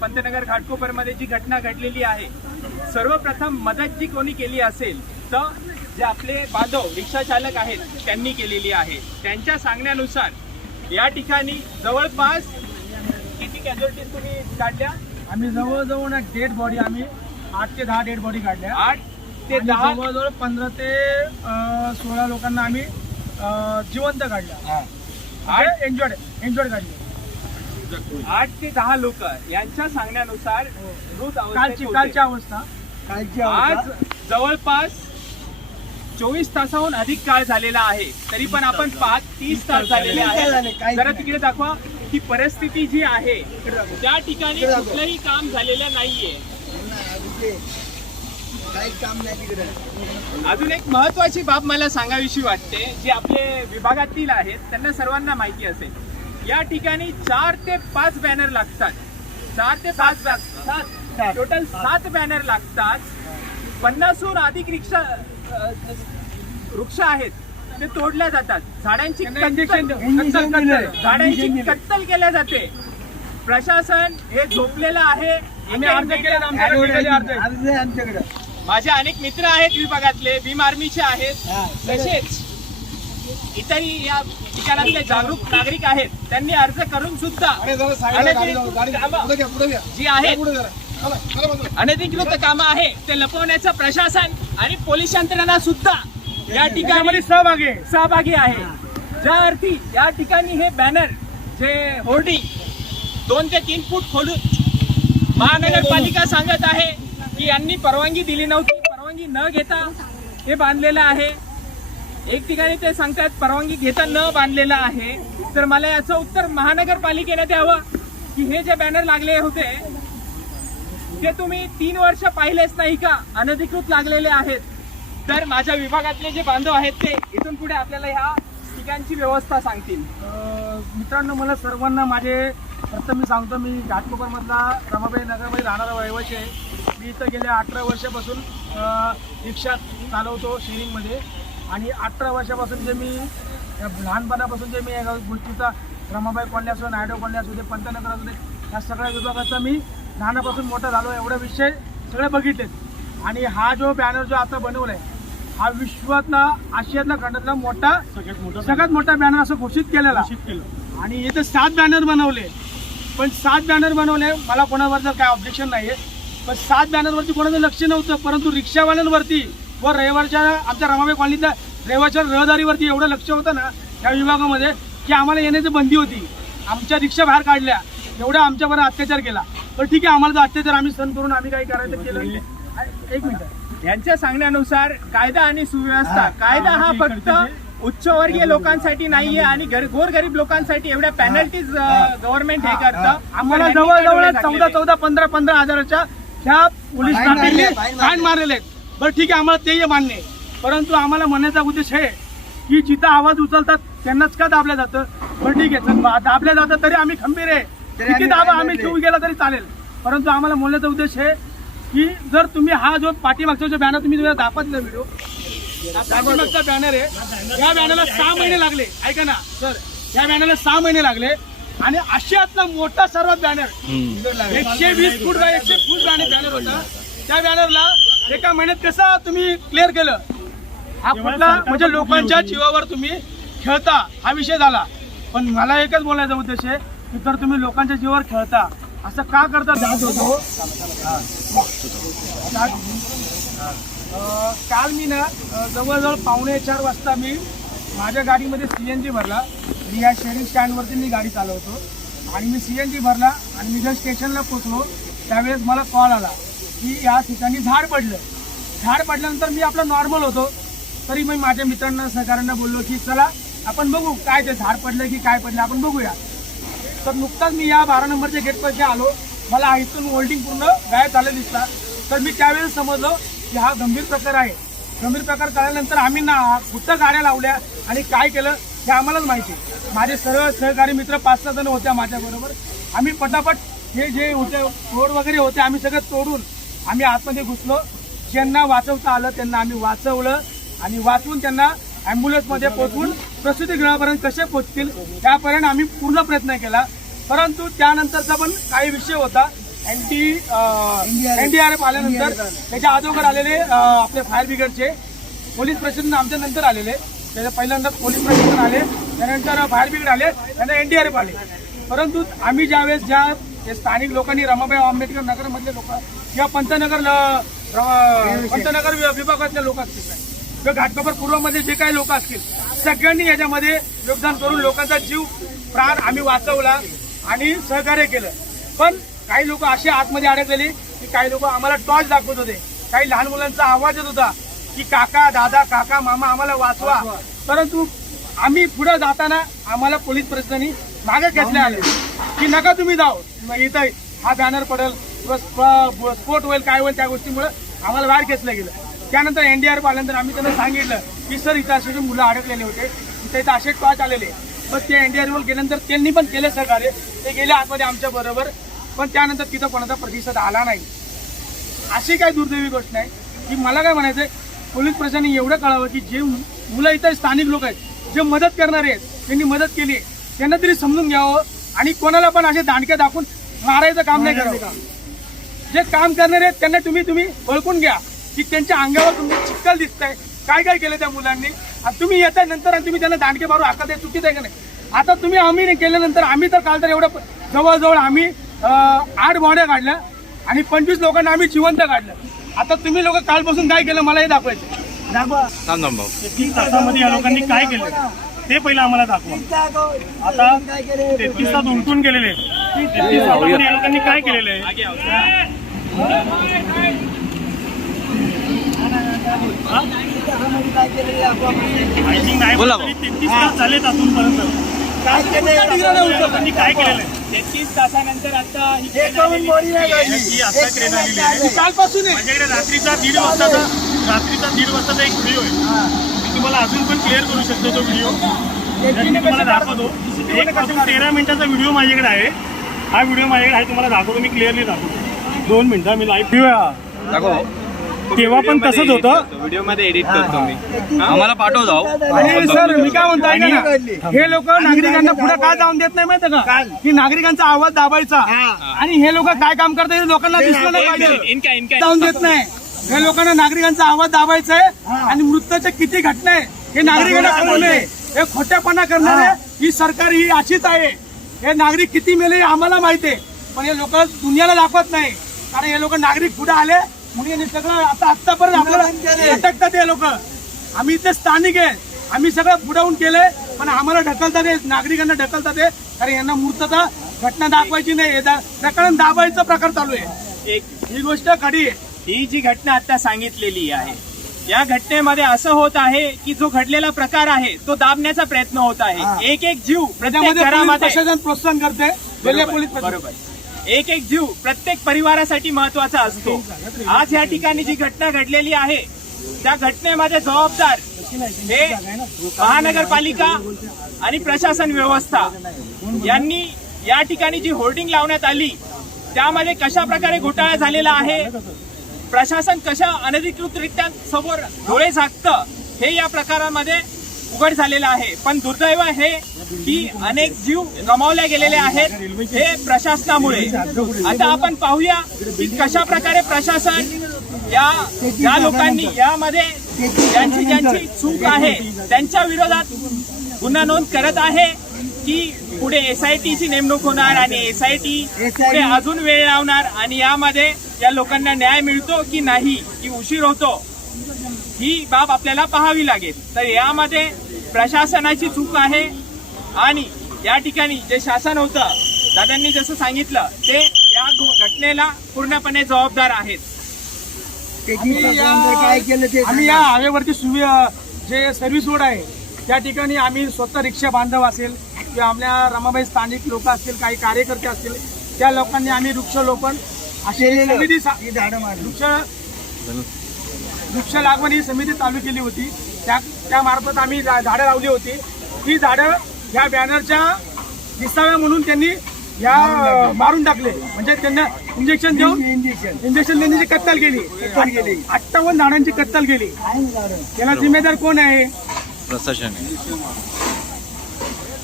पंतनगर घाटकोपर मध्ये जी घटना घडलेली आहे, सर्वप्रथम मदत जी कोणी केली असेल तर जे आपले बांधव रिक्षा चालक आहेत त्यांनी केलेली आहे। त्यांच्या सांगण्यानुसार या ठिकाणी जवळपास किती कॅज्युअल्टीज तुम्ही काढल्या? आम्ही जवळजवळ एक डेड बॉडी आम्ही 8 ते 10 डेड बॉडी काढल्या। 8 ते 10 जवळजवळ 15 ते 16 लोकांना आम्ही जिवंत काढल्या। एन्जॉर्ड काढले। 8 ते 10 लोक यांच्या सांगण्यानुसार मृत कालची अवस्था आज जवळपास 24 तासाहून अधिक काळ झालेला आहे, तरी पण आपण 30 तास झालेले आहे। जरा तिकडे दाखवा की परिस्थिती जी आहे त्या ठिकाणी कुठलंही काम झालेलं नाहीये। अजून एक महत्वाची बाब मला सांगावीशी वाटते, जी आपले विभागातील आहेत त्यांना सर्वांना माहिती असेल, या ठिकाणी 4 ते 5 बॅनर लागतात। 4 ते 5 टोटल 7 बॅनर लागतात। 50हून अधिक वृक्ष आहेत ते तोडल्या जातात, झाडांची कत्तल केल्या जाते। प्रशासन हे झोपलेलं आहे। माझे अनेक मित्र आहेत विभागातले, भीम आर्मीचे आहेत, तसेच इतरही या ठिकाणातले जागरूक नागरिक आहेत, त्यांनी अर्ज करून सुद्धा जी आहेत अनधिकृत कामं आहे ते लपवण्याचं प्रशासन आणि पोलीस यंत्रणा सुद्धा या ठिकाणी सहभागी आहे। ज्या अर्थी या ठिकाणी हे बॅनर जे होर्डिंग 2 ते 3 फूट खोलून महानगरपालिका सांगत आहे की यांनी परवानगी दिली नव्हती, परवानगी न घेता हे बांधलेलं आहे। एक ठिकाणी ते सांगतात परवानगी घेता न बांधलेलं आहे। तर मला याचं उत्तर महानगरपालिकेने द्यावं की हे जे बॅनर लागले होते ते तुम्ही 3 वर्ष पाहिलेच नाही का, अनधिकृत लागलेले आहेत। तर माझ्या विभागातले जे बांधव आहेत ते इथून पुढे आपल्याला ह्या ठिकाणची व्यवस्था सांगतील। मित्रांनो, मला सर्वांना प्रथम मी सांगतो, मी घाटकोपर मधला रमाबाई नगरमध्ये राहणारा रहिवासी आहे। मी इथं गेल्या 18 वर्षापासून रिक्षा चालवतो शेअरिंगमध्ये, आणि 18 वर्षापासून जे मी लहानपणापासून जे मी गुलटीचा रमाबाई कॉलनी असो, नायडो कॉलनी असू दे, पंतनगर असू दे, या सगळ्या विभागाचा मी लहानापासून मोठा झालो, एवढे विषय सगळे बघितलेत। आणि हा जो बॅनर जो आता बनवलाय हा विश्वातला आशियातला खंडातला सगळ्यात मोठा बॅनर असं घोषित केलेला। आणि इथे 7 बॅनर बनवले, पण 7 बॅनर बनवले, मला कोणाबद्दल काय ऑब्जेक्शन नाहीये, पण 7 बॅनरवरती कोणाचं लक्ष नव्हतं, परंतु रिक्षावाल्यांवरती व रहिवाच्या आमच्या रमाबाई कॉलनीतल्या रहिवाच्या रहदारीवरती एवढं लक्ष होतं ना या विभागामध्ये की आम्हाला येण्याची बंदी होती। आमच्या रिक्षा बाहेर काढल्या, एवढा आमच्यावर अत्याचार केला। तर ठीक आहे, आम्हाला अत्याचार आम्ही सहन करून आम्ही काही करायचं केलं। एक मिनिट, यांच्या सांगण्यानुसार कायदा आणि सुव्यवस्था, कायदा हा फक्त उच्चवर्गीय लोकांसाठी नाहीये आणि गोरगरीब लोकांसाठी एवढ्या पेनल्टीज गव्हर्नमेंट हे करतं। आम्हाला जवळजवळ 14 15 हजाराच्या ह्या पोलीस फाईन मारलेले आहेत। बरं ठीक आहे, आम्हाला ते मान्य आहे, परंतु आम्हाला म्हणण्याचा उद्देश आहे की जिथं आवाज उचलतात त्यांनाच का दाबलं जातं? बरं ठीक आहे, दाबल्या जातं तरी आम्ही खंबीर आहे, किती दाबा, आम्ही जीव गेला तरी चालेल, परंतु आम्हाला बोलण्याचा उद्देश आहे की जर तुम्ही हा जो पाठीमागचा जो बॅनर तुम्ही दाखवला व्हिडिओ, पाठीमागचा बॅनर आहे, या बॅनरला 6 महिने लागले। ऐका ना सर, या बॅनरला 6 महिने लागले, आणि आशियातला मोठा सर्वात banner 120 foot by 100 foot banner होता। त्या बॅनरला एका महिन्यात कसं तुम्ही क्लिअर केलं? हा कुठला म्हणजे लोकांच्या जीवावर तुम्ही खेळता हा विषय झाला। पण मला एकच बोलायचा उद्देश आहे की जर तुम्ही लोकांच्या जीवावर खेळता असं का करता? काल मी ना जवळजवळ 3:45 वाजता मी माझ्या गाडीमध्ये CNG भरला। मी या शेअरिंग स्टँडवरती मी गाडी चालवतो, आणि मी CNG भरला आणि मी जर स्टेशनला पोचलो त्यावेळेस मला कॉल आला की या ठिकाणी झाड पडलं। झाड पडल्यानंतर मी आपला नॉर्मल होतो, तरी मी माझ्या मित्रांना सहकाऱ्यांना बोललो की चला आपण बघू काय ते झाड पडलं की काय पडलं, आपण बघूया। तर नुकताच मी या 12 नंबरच्या गेटपाशी आलो, मला इथून होल्डिंग पूर्ण गायब झालं दिसला। तर मी त्यावेळेस समजलो की हा गंभीर प्रकार आहे। गंभीर प्रकार कळल्यानंतर आम्ही ना कुठं गाड्या लावल्या आणि काय केलं हे आम्हालाच माहिती। माझे सर्व सहकारी मित्र 5-6 जण होत्या माझ्याबरोबर। आम्ही पटापट हे जे होते रोड वगैरे होते आम्ही सगळं तोडून आम्ही आतमध्ये घुसलो। ज्यांना वाचवता आलं त्यांना आम्ही वाचवलं, आणि वाचवून त्यांना ॲम्ब्युलन्समध्ये पोहोचवून प्रसूतिगृहापर्यंत कसे पोहोचतील त्यापर्यंत आम्ही पूर्ण प्रयत्न केला। परंतु त्यानंतरचा पण काही विषय होता, NDRF आल्यानंतर त्याच्या अगोदर आलेले आपले फायर ब्रिगेडचे, पोलीस प्रशासन आमच्या नंतर आलेले. त्याच्या पहिल्यांदा पोलीस प्रशासन आले, त्यानंतर फायर ब्रिगेड आले, त्यानंतर NDRF आले. परंतु आम्ही ज्यावेळेस जे स्थानिक लोकांनी रमाबाई आंबेडकर नगरमधले लोक किंवा पंतनगर विभागातले लोक असतील किंवा घाटकोपर पूर्वमध्ये जे काही लोक असतील, सगळ्यांनी याच्यामध्ये योगदान करून लोकांचा जीव प्राण आम्ही वाचवला आणि सहकार्य केलं. पण काही लोक असे आतमध्ये अडकलेले की काही लोक आम्हाला टॉर्च दाखवत होते, काही लहान मुलांचा आवाज येत होता की काका, दादा, काका, मामा आम्हाला वाचवा. परंतु आम्ही पुढे जाताना आम्हाला पोलीस प्रशासनाने मागे खेचले आले की नका तुम्ही जाओ, इथं हा बॅनर पडेल किंवा स्फोट होईल, काय होईल, त्या गोष्टीमुळे आम्हाला बाहेर खेचलं गेलं. त्यानंतर NDRF आल्यानंतर आम्ही त्यांना सांगितलं की सर इथं असे मुलं अडकलेले होते, इथं असे टॉर्च आलेले. पण ते NDRF गेल्यानंतर त्यांनी पण केले सहकार्य, ते गेले आतमध्ये आमच्या बरोबर. पण त्यानंतर तिथं कोणाचा प्रतिसाद आला नाही. अशी काही दुर्दैवी गोष्ट नाही की मला काय म्हणायचं आहे, पोलीस प्रशासनाने एवढं कळावं की जे मुलं इतर स्थानिक लोक आहेत, जे मदत करणारे आहेत, त्यांनी मदत केली, त्यांना तरी समजून घ्यावं आणि कोणाला पण असे दांडके दाखवून मारायचं काम नाही करावं. जे काम करणारे आहेत त्यांना तुम्ही ओळखून घ्या की त्यांच्या अंगावर तुमचं चिखल दिसतंय, काय काय केलं त्या मुलांनी. आणि तुम्ही येताय नंतर आणि तुम्ही त्यांना दांडके मारू हातात, चुकीचं आहे का नाही. आता तुम्ही आम्ही केल्यानंतर आम्ही तर काल तर एवढं जवळजवळ आम्ही 8 बॉड्या काढल्या आणि 25 लोकांना आम्ही जिवंत काढलं. आता तुम्ही लोक कालपासून काय केलं मला हे दाखवायचं. 33 तासामध्ये या लोकांनी काय केलं ते पहिलं आम्हाला दाखवा. आता 33 तास उलटून गेलेले, 33 तासामध्ये या लोकांनी काय केलेलं आहे. आय थिंक नाही 33 तास झालेत अजूनपर्यंत. लोकांनी काय केलेलं आहे. 33 तासानंतर आता ही आता क्रेन आलेली आहे. कालपासून माझ्याकडे रात्रीचा 1:30 वाजताचा एक व्हिडिओ आहे. मी तुम्हाला अजून पण क्लिअर करू शकतो तो व्हिडिओ. मी तुम्हाला दाखवतो. 1:13 मिनिटाचा व्हिडिओ माझ्याकडे आहे. हा व्हिडिओ माझ्याकडे आहे, तुम्हाला दाखवतो. मी क्लिअरली दाखवतो. 2 मिनिटं मी लाईव्ह व्हिडिओ तेव्हा पण तसंच होतं. व्हिडिओ मध्ये एडिट करतो मी, आम्हाला पाठव जाऊ. आणि सर मी काय म्हणतो ऐका ना, हे लोक नागरिकांना पुढे का जाऊन देत नाही माहिती का, की नागरिकांचा आवाज दाबायचा. आणि हे लोक काय काम करतात हे लोकांना दिसलं नाही पाहिजे, जाऊन देत नाही. हे लोकांना नागरिकांचा आवाज दाबायचा आहे. आणि मृत्यूच्या किती घटना आहे हे नागरिकांना कळू नये. हे खोट्यापणा करणारे ही सरकार ही अशीच आहे. हे नागरिक किती मेले हे आम्हाला माहिती आहे, पण हे लोक दुनियाला दाखवत नाही. कारण हे लोक नागरिक पुढे आले म्हणून सगळं आता आतापर्यंत आपल्याला अटकतात हे लोक. आम्ही इथे स्थानिक आहे, आम्ही सगळं पुढावून केलंय, पण आम्हाला ढकलतात हे, नागरिकांना ढकलतात हे. कारण यांना मूर्तता घटना दाखवायची नाही, प्रकरण दाबायचा प्रकार चालू आहे. ही गोष्ट खरी आहे. ही जी घटना आता सांगितलेली आहे, या घटनेमध्ये असं होत आहे की जो घडलेला प्रकार आहे तो दाबण्याचा प्रयत्न होत आहे. एक जीव प्रत्येक घरामध्ये प्रशासन प्रोत्साहन करते. बरोबर, एक जीव प्रत्येक परिवारासाठी महत्वाचा असतो. आज या ठिकाणी जी घटना घडलेली आहे त्या घटनेमध्ये जबाबदार हे महानगरपालिका आणि प्रशासन व्यवस्था यांनी या ठिकाणी जी होर्डिंग लावण्यात आली त्यामध्ये कशा प्रकारे घोटाळा झालेला आहे, प्रशासन कशा अनधिकृतरित्या समोर डोळे झाकतं हे या प्रकारामध्ये उघड झालेलं आहे. पण दुर्दैव हे की अनेक जीव गमावले गेलेले आहेत हे प्रशासनामुळे. आता आपण पाहूया की कशा प्रकारे प्रशासन या लोकांनी यामध्ये ज्यांची चूक आहे त्यांच्या विरोधात गुन्हा नोंद करत आहे की पुढे SITची नेमणूक होणार आणि SIT पुढे अजून वेळ लावणार आणि यामध्ये या लोकांना न्याय मिळतो की नाही की उशीर होतो ही बाब आपल्याला पाहावी लागेल. तर यामध्ये प्रशासनाची चूक आहे आणि या ठिकाणी जे शासन होतं दादांनी जसं सांगितलं ते या घटनेला पूर्णपणे जबाबदार आहेत. आम्ही या हायवेवरती जे सर्व्हिस रोड आहे त्या ठिकाणी आम्ही स्वतः रिक्षा बांधव असेल किंवा आपल्या रमाबाई स्थानिक लोक असतील, काही कार्यकर्ते असतील, त्या लोकांनी आम्ही वृक्षारोपण अशी समिती वृक्ष लागवण ही समिती चालू केली होती. त्या मार्फत आम्ही झाडं लावली होती. ही झाडं या बॅनरच्या दिसाव्या म्हणून त्यांनी या मारून टाकले. म्हणजे त्यांना इंजेक्शन देण्याची कत्तल केली. 58 झाडांची कत्तल केली. त्याला जिम्मेदार कोण आहे? प्रशासन.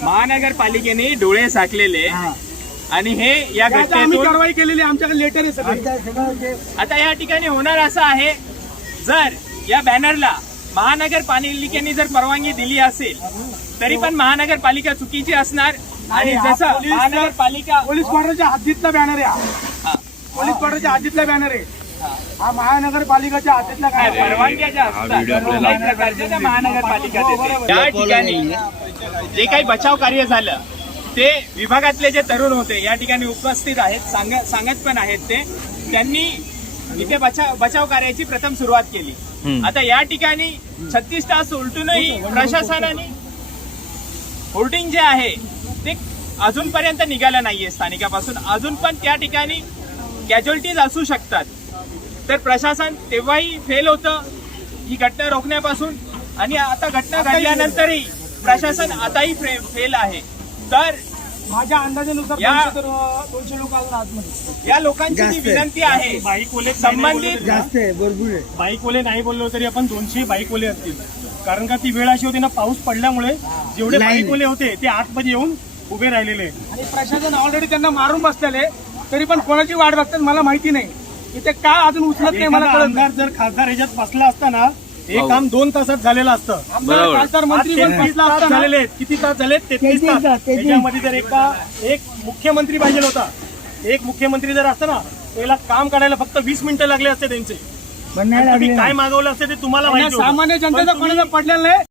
महानगरपालिकेने डोळे झाकलेले आणि हे या याची आम्ही घटनेतून कारवाई केलेली, आमच्याकडे लेटर आहे सगळे. आता या ठिकाणी होणार असं आहे, जर या बॅनरला महानगरपालिकेने जर परवानगी दिली असेल तरी पण महानगरपालिका चुकीची असणार. आणि हा जसं पोलीस- महानगरपालिका पोलीस क्वार्टरच्या हद्दीतला बॅनर आहे हा. पोलीस क्वार्टरच्या हद्दीतला बॅनर आहे हा महानगरपालिकेच्या हद्दीतला काय काय परवानग्या ज्या असतात काही प्रकारच्या त्या महानगरपालिका देते. त्या ठिकाणी जे काही बचाव कार्य झालं ते विभागातले जे तरुण होते या ठिकाणी उपस्थित आहेत, सांगत पण आहेत ते, त्यांनी इथे बचाव कार्याची प्रथम सुरुवात केली. आता या ठिकाणी 36 तास उलटूनही प्रशासनाने होर्डिंग जे आहे ते अजूनपर्यंत निघालं नाहीये स्थानिकापासून. अजून पण त्या ठिकाणी कॅज्युअल्टीज असू शकतात. तर प्रशासन तेव्हाही फेल होतं ही घटना रोखण्यापासून, आणि आता घटना घडल्यानंतरही प्रशासन आताही फेल आहे. तर माझ्या अंदाजानुसार या- 200 लोक आले आतमध्ये. या लोकांची जी विनंती आहे बाईक ओले संबंधित बाईक ओले नाही बोललो तरी आपण 200 बाईक ओले असतील. कारण का ती वेळ अशी होती ना, पाऊस पडल्यामुळे जेवढे बाईक ओले होते ते आतमध्ये येऊन उभे राहिलेले. आणि प्रशासन ऑलरेडी त्यांना मारून बसलेले, तरी पण कोणाची वाट बघतात मला माहिती नाही. इथे का अजून उचलत नाही मला एखादा कळत आमदार जर खासदार ह्याच्यात फसला असताना हे काम 2 तासात झालेलं असतं. आमदार खासदार मंत्री पण 33 फसला तास असताना झालेले आहेत. किती तास झाले? 33 तास. त्याच्यामध्ये जर एक मुख्यमंत्री पाहिजे होता, एक मुख्यमंत्री जर असता ना त्याला काम काढायला फक्त 20 मिनिटं लागले असते त्यांचे. आणि तुम्ही काय मागवलं असते ते तुम्हाला माहिती होतं. सामान्य जनतेचा पण तुम्ही- कोणाचा पडलेला नाही.